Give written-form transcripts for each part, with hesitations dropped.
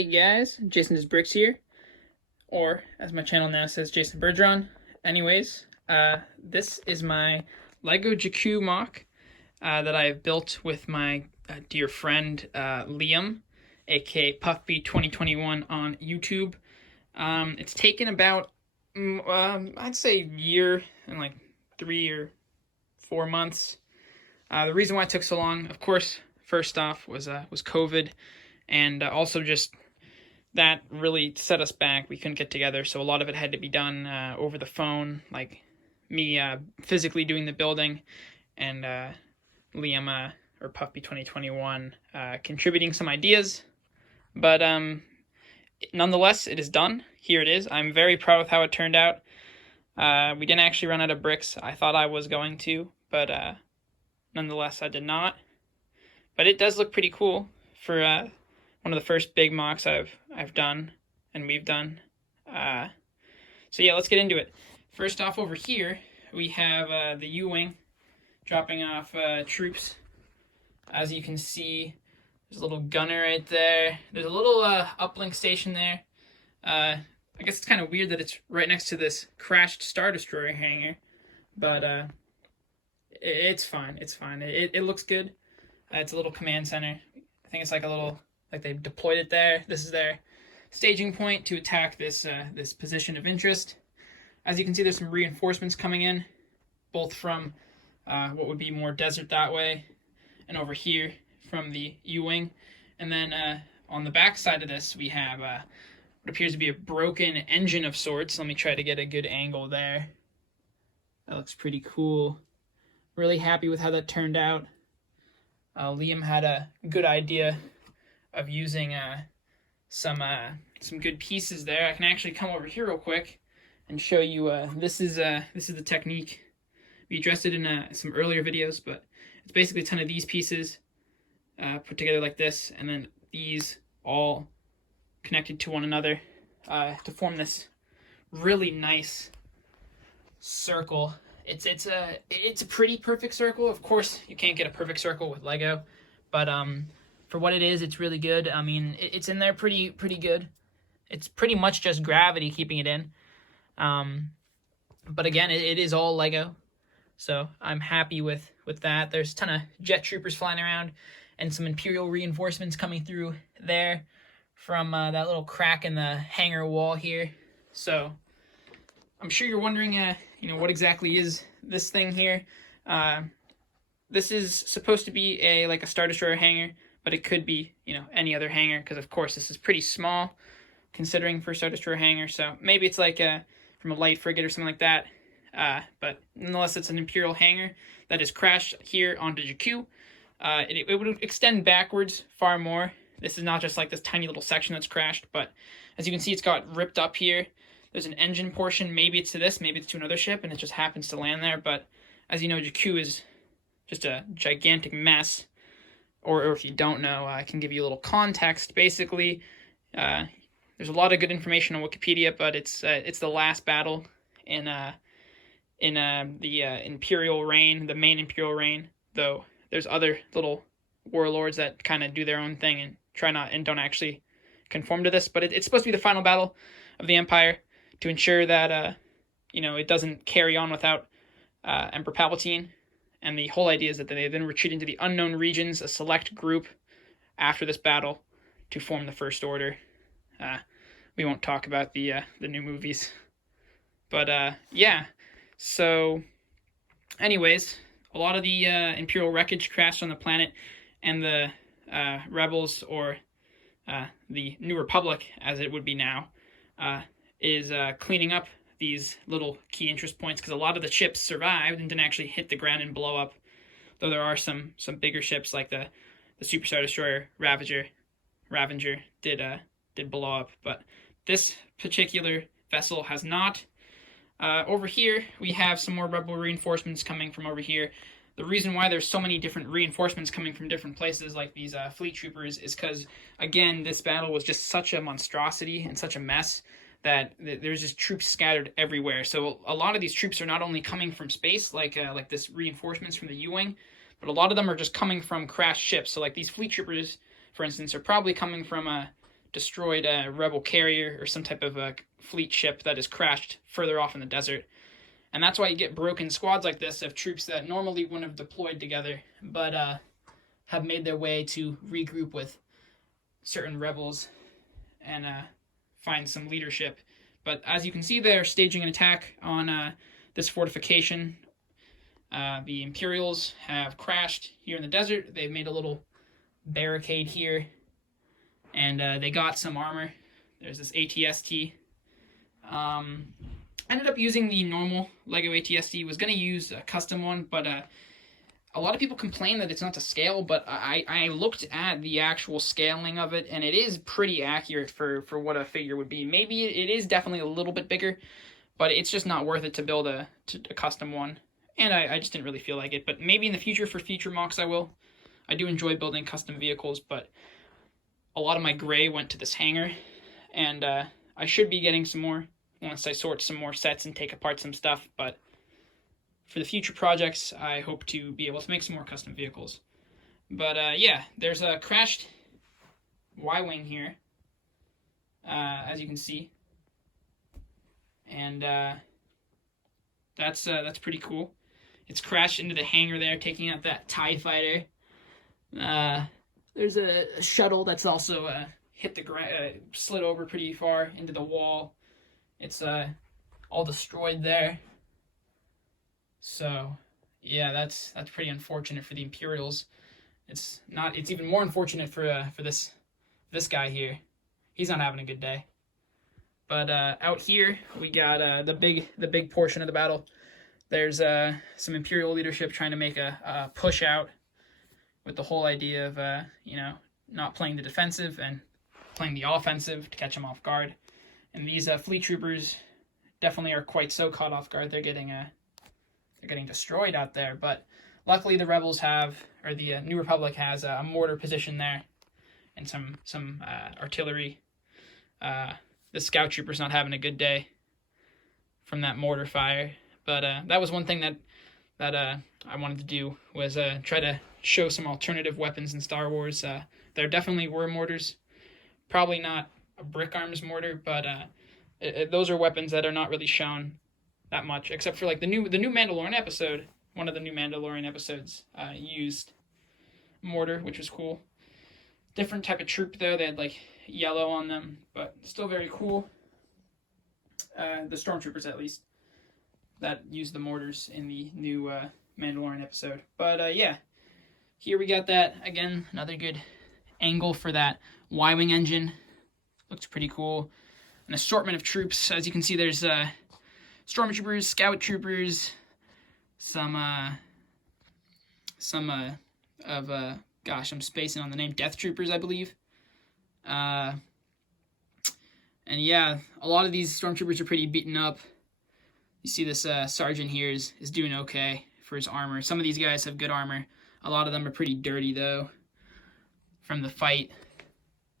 Hey guys, Jason Does Bricks here, or as my channel now says, Jason Bergeron. Anyways, this is my Lego Jakku Moc that I have built with my dear friend Liam, aka Puffby2021 on YouTube. It's taken about, I'd say, a year and like 3 or 4 months. The reason why it took so long, of course, first off was COVID, and also just that really set us back. We couldn't get together, so a lot of it had to be done over the phone, like me physically doing the building, and Liam or Puffy2021 contributing some ideas. But nonetheless, it is done. Here it is. I'm very proud with how it turned out. We didn't actually run out of bricks. I thought I was going to, but nonetheless, I did not. But it does look pretty cool for one of the first big mocks I've done and we've done. So yeah, let's get into it. First off, over here we have the U-wing dropping off troops. As you can see, there's a little gunner right there. There's a little uplink station there. I guess it's kind of weird that it's right next to this crashed Star Destroyer hangar, but it's fine. It's fine. It looks good. It's a little command center. I think it's like a little, like they deployed it there. This is their staging point to attack this this position of interest. As you can see, there's some reinforcements coming in, both from what would be more desert that way, and over here from the U-wing. And then on the back side of this, we have what appears to be a broken engine of sorts. Let me try to get a good angle there. That looks pretty cool. Really happy with how that turned out. Liam had a good idea of using some good pieces there. I can actually come over here real quick and show you. This is the technique. We addressed it in some earlier videos, but it's basically a ton of these pieces put together like this, and then these all connected to one another to form this really nice circle. It's a pretty perfect circle. Of course, you can't get a perfect circle with Lego, but for what it is, it's really good. I mean, it's in there pretty good. It's pretty much just gravity keeping it in. But again, it is all Lego, so I'm happy with that. There's a ton of jet troopers flying around, and some Imperial reinforcements coming through there from that little crack in the hangar wall here. So I'm sure you're wondering, what exactly is this thing here? This is supposed to be like a Star Destroyer hangar, but it could be, any other hangar, because of course this is pretty small, considering for Star Destroyer hangar. So maybe it's like from a light frigate or something like that. But nonetheless, it's an Imperial hangar that has crashed here onto Jakku. It would extend backwards far more. This is not just like this tiny little section that's crashed, but as you can see, it's got ripped up here. There's an engine portion. Maybe it's to this, maybe it's to another ship, and it just happens to land there. But as you know, Jakku is just a gigantic mess. Or if you don't know, I can give you a little context. Basically, there's a lot of good information on Wikipedia, but it's the last battle in the Imperial reign, the main Imperial reign. Though there's other little warlords that kind of do their own thing and don't actually conform to this. But it's supposed to be the final battle of the Empire, to ensure that it doesn't carry on without Emperor Palpatine. And the whole idea is that they then retreat into the unknown regions, a select group, after this battle, to form the First Order. We won't talk about the new movies, but yeah. So, anyways, a lot of the Imperial wreckage crashed on the planet, and the rebels, or the New Republic, as it would be now, is cleaning up these little key interest points, because a lot of the ships survived and didn't actually hit the ground and blow up. Though there are some bigger ships like the Super Star Destroyer Ravager did blow up, but this particular vessel has not. Over here we have some more rebel reinforcements coming from over here. The reason why there's so many different reinforcements coming from different places, like these fleet troopers, is because, again, this battle was just such a monstrosity and such a mess that there's just troops scattered everywhere. So a lot of these troops are not only coming from space, like this reinforcements from the U-wing, but a lot of them are just coming from crashed ships. So like these fleet troopers, for instance, are probably coming from destroyed a rebel carrier or some type of a fleet ship that is crashed further off in the desert. And that's why you get broken squads like this of troops that normally wouldn't have deployed together, but have made their way to regroup with certain rebels and find some leadership. But as you can see, they're staging an attack on this fortification. The Imperials have crashed here in the desert. They've made a little barricade here, and they got some armor. There's this ATST. I ended up using the normal Lego ATST. Was going to use a custom one, but a lot of people complain that it's not to scale, but I looked at the actual scaling of it, and it is pretty accurate for what a figure would be. Maybe it is definitely a little bit bigger, but it's just not worth it to build a custom one. And I just didn't really feel like it, but maybe in the future for future mocks I will. I do enjoy building custom vehicles, but a lot of my gray went to this hangar, and I should be getting some more once I sort some more sets and take apart some stuff, but for the future projects, I hope to be able to make some more custom vehicles. But yeah, there's a crashed Y-Wing here, as you can see, and that's pretty cool. It's crashed into the hangar there, taking out that TIE fighter. There's a shuttle that's also hit the slid over pretty far into the wall. It's all destroyed there. So yeah, that's pretty unfortunate for the Imperials. It's even more unfortunate for this guy here. He's not having a good day. But out here we got the big portion of the battle. There's some Imperial leadership trying to make a push out with the whole idea of not playing the defensive and playing the offensive to catch them off guard. And these fleet troopers definitely are quite so caught off guard. They're getting destroyed out there. But luckily the rebels the New Republic has a mortar position there and some artillery. The scout trooper's not having a good day from that mortar fire. But that was one thing that I wanted to do, was try to show some alternative weapons in Star Wars. There definitely were mortars. Probably not a brick arms mortar, but those are weapons that are not really shown that much, except for like the new Mandalorian episode. One of the new Mandalorian episodes used mortar, which was cool. Different type of troop though. They had like yellow on them, but still very cool. The Stormtroopers, at least, that used the mortars in the new Mandalorian episode. But yeah, here we got that again. Another good angle for that Y-wing engine. Looks pretty cool. An assortment of troops. As you can see, there's Stormtroopers, Scout Troopers, some gosh, I'm spacing on the name, Death Troopers, I believe. And yeah, a lot of these Stormtroopers are pretty beaten up. You see this sergeant here is doing okay for his armor. Some of these guys have good armor. A lot of them are pretty dirty, though, from the fight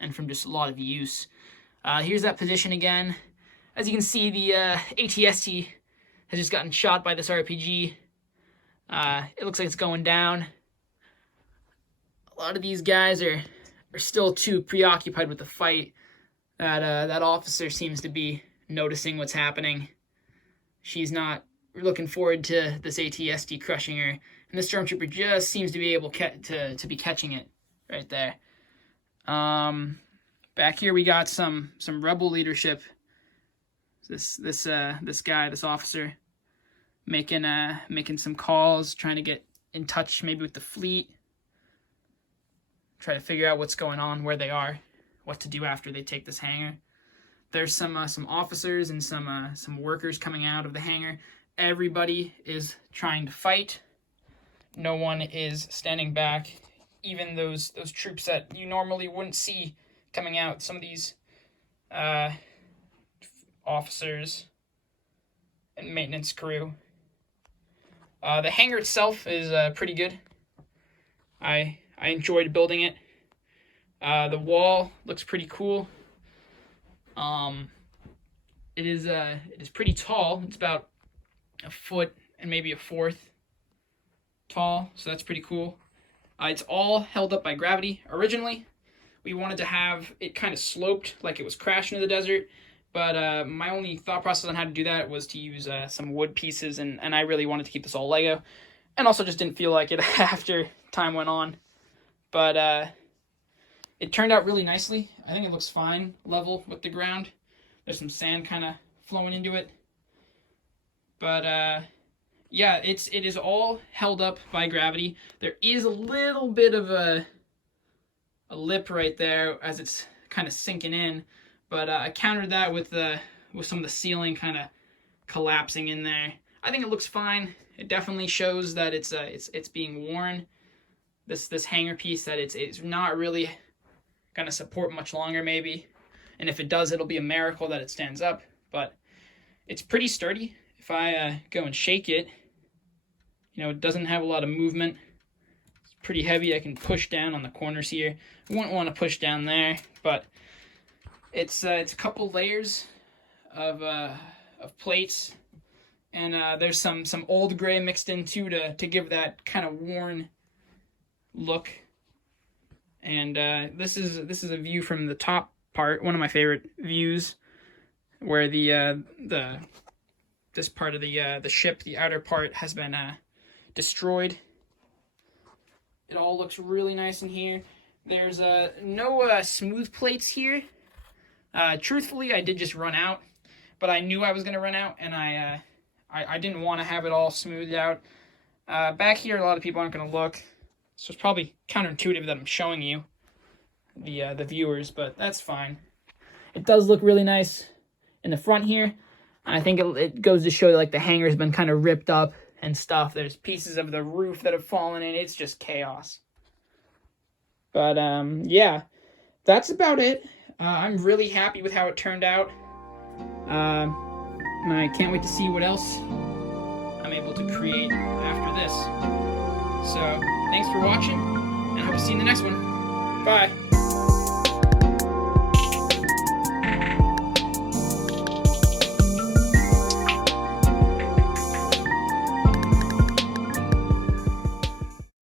and from just a lot of use. Here's that position again. As you can see, the ATST has just gotten shot by this RPG. It looks like it's going down. A lot of these guys are still too preoccupied with the fight. That officer seems to be noticing what's happening. She's not looking forward to this ATST crushing her. And this Stormtrooper just seems to be able to be catching it right there. Back here we got some rebel leadership. This guy, this officer, making some calls, trying to get in touch maybe with the fleet. Try to figure out what's going on, where they are, what to do after they take this hangar. There's some officers and some workers coming out of the hangar. Everybody is trying to fight. No one is standing back. Even those troops that you normally wouldn't see coming out. Some of these officers and maintenance crew. The hangar itself is pretty good. I enjoyed building it. The wall looks pretty cool. It is pretty tall. It's about a foot and maybe a fourth tall, so that's pretty cool. It's all held up by gravity. Originally, we wanted to have it kind of sloped like it was crashing into the desert. But my only thought process on how to do that was to use some wood pieces, and I really wanted to keep this all Lego. And also just didn't feel like it after time went on. But it turned out really nicely. I think it looks fine, level with the ground. There's some sand kind of flowing into it. But yeah, it is all held up by gravity. There is a little bit of a lip right there as it's kind of sinking in. But I countered that with some of the ceiling kind of collapsing in there. I think it looks fine. It definitely shows that it's being worn. This hanger piece, that it's not really gonna support much longer maybe. And if it does, it'll be a miracle that it stands up. But it's pretty sturdy. If I go and shake it, it doesn't have a lot of movement. It's pretty heavy. I can push down on the corners here. I wouldn't want to push down there, but it's a couple layers of plates, and there's some old gray mixed in too to give that kind of worn look. And this is a view from the top part, one of my favorite views, where this part of the ship, the outer part, has been destroyed. It all looks really nice in here. There's no smooth plates here. Truthfully, I did just run out, but I knew I was going to run out, and I didn't want to have it all smoothed out. Back here, a lot of people aren't going to look, so it's probably counterintuitive that I'm showing you the viewers, but that's fine. It does look really nice in the front here. I think it goes to show like the hangar's been kind of ripped up and stuff. There's pieces of the roof that have fallen in. It's just chaos. But yeah, that's about it. I'm really happy with how it turned out. And I can't wait to see what else I'm able to create after this. So, thanks for watching, and I hope to see you in the next one. Bye.